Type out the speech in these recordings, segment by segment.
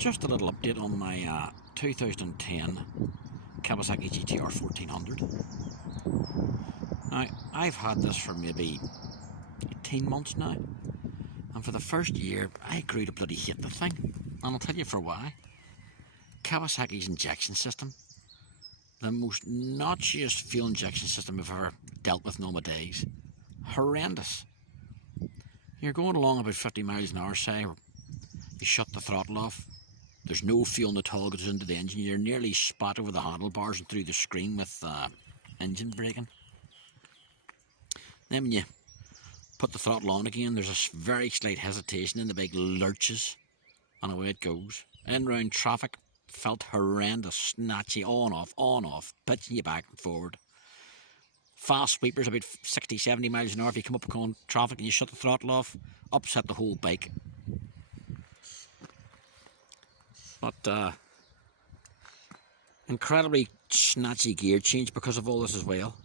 Just a little update on my 2010 Kawasaki GTR 1400. Now, I've had this for maybe 18 months now, and for the first year I grew to bloody hate the thing, and I'll tell you for why. Kawasaki's injection system, the most notchiest fuel injection system I've ever dealt with in all my days. Horrendous. You're going along about 50 miles an hour, say, you shut the throttle off, there's no fuel at all goes into the engine, you're nearly spat over the handlebars and through the screen with engine braking. Then when you put the throttle on again, there's a very slight hesitation and the bike lurches, and away it goes. In round traffic, felt horrendous, snatchy, on off, pitching you back and forward. Fast sweepers about 60, 70 miles an hour. If you come up on traffic and you shut the throttle off, upset the whole bike. But incredibly snatchy gear change because of all this as well.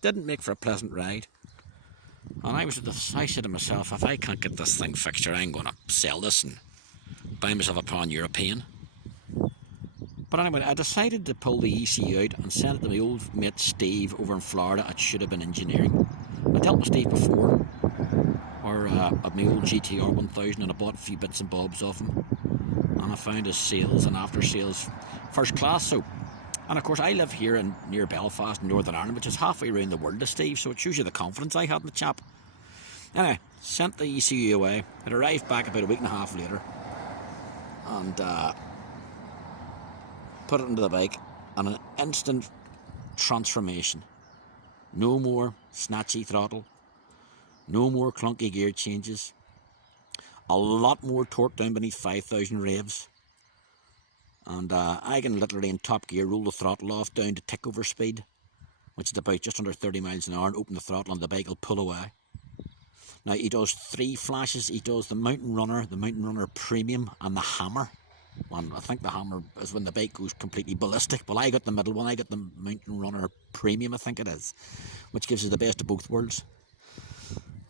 Didn't make for a pleasant ride. And I said to myself, if I can't get this thing fixed, I'm going to sell this and buy myself a pan-European. But anyway, I decided to pull the ECU out and send it to my old mate Steve over in Florida at Shoodaben Engineering. I dealt with Steve before, or at my old GTR 1000, and I bought a few bits and bobs off him. And I found his sales and after sales first class. So, and of course I live here near Belfast, Northern Ireland, which is halfway around the world to Steve, so it shows you the confidence I had in the chap. Anyway, sent the ECU away. It arrived back about a week and a half later, and put it into the bike, and an instant transformation. No more snatchy throttle, no more clunky gear changes, a lot more torque down beneath 5,000 revs, and I can literally in top gear roll the throttle off down to tick over speed, which is about just under 30 miles an hour, and open the throttle and the bike will pull away. Now he does 3 flashes. He does the Mountain Runner Premium, and the Hammer. And I think the Hammer is when the bike goes completely ballistic. Well, I got the middle one. I got the Mountain Runner Premium, I think it is, which gives you the best of both worlds.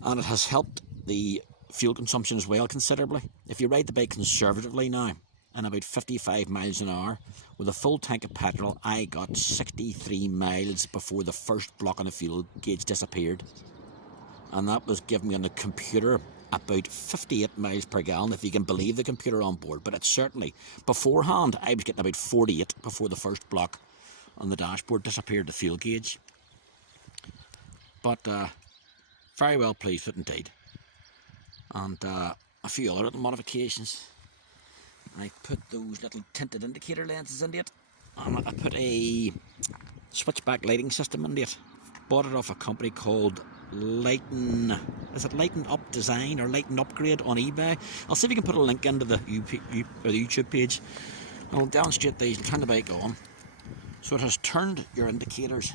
And it has helped the fuel consumption as well considerably. If you ride the bike conservatively now, in about 55 miles an hour, with a full tank of petrol, I got 63 miles before the first block on the fuel gauge disappeared. And that was giving me on the computer about 58 miles per gallon, if you can believe the computer on board. But it's certainly, beforehand, I was getting about 48 before the first block on the dashboard disappeared, the fuel gauge. But very well pleased with it indeed. And a few other little modifications. I put those little tinted indicator lenses into it, and I put a switchback lighting system into it. Bought it off a company called Lighten-up Design or Lightenupgrade on eBay. I'll see if you can put a link into the YouTube page. I'll demonstrate these and turn the bike on. So it has turned your indicators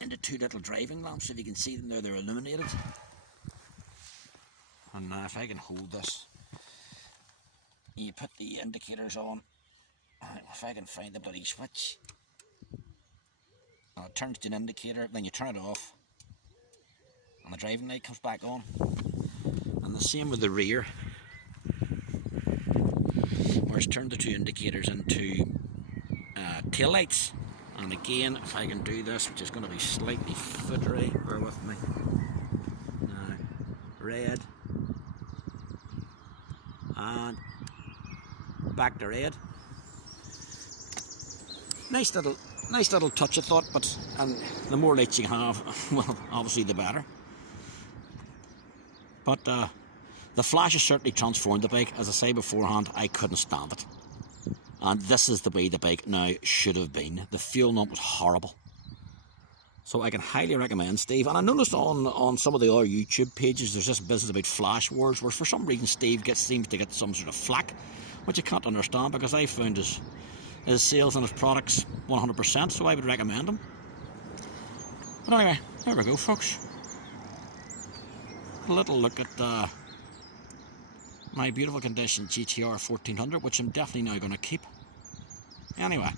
into 2 little driving lamps. If you can see them there, they're illuminated. And now if I can hold this, you put the indicators on. If I can find the bloody switch. And it turns to an indicator, then you turn it off and the driving light comes back on. And the same with the rear, where it's turned the 2 indicators into tail lights. And again, if I can do this, which is going to be slightly footery, bear with me. Now, red and back to red. Nice little touch, I thought, and the more lights you have, well, obviously the better. But the flash has certainly transformed the bike. As I say beforehand, I couldn't stand it. And this is the way the bike now should have been. The fuel nump was horrible. So I can highly recommend Steve. And I noticed on some of the other YouTube pages, there's this business about flash wars, where for some reason Steve seems to get some sort of flack, which I can't understand, because I found his sales on his products 100%, so I would recommend them. But anyway, there we go, folks. A little look at my beautiful condition GTR 1400, which I'm definitely now going to keep. Anyway.